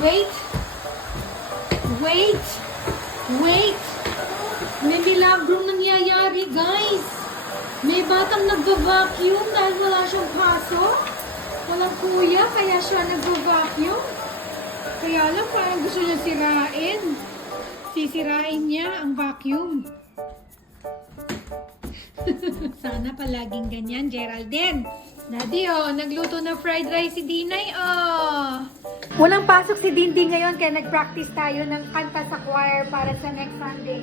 Wait. Wait. Wait. May milagrong nangyayari, guys. May batang nagva-vacuum dahil wala siyang pasok. Walang kuya, kaya siya nagva-vacuum. Kaya lang parang gusto niya sirain. Sisirain niya ang vacuum. Sana palaging ganyan, Geraldine. Daddy, oh, nagluto na fried rice si Dinay, oh. Walang pasok si Dindi ngayon, kaya nag-practice tayo ng kanta sa choir para sa next Sunday.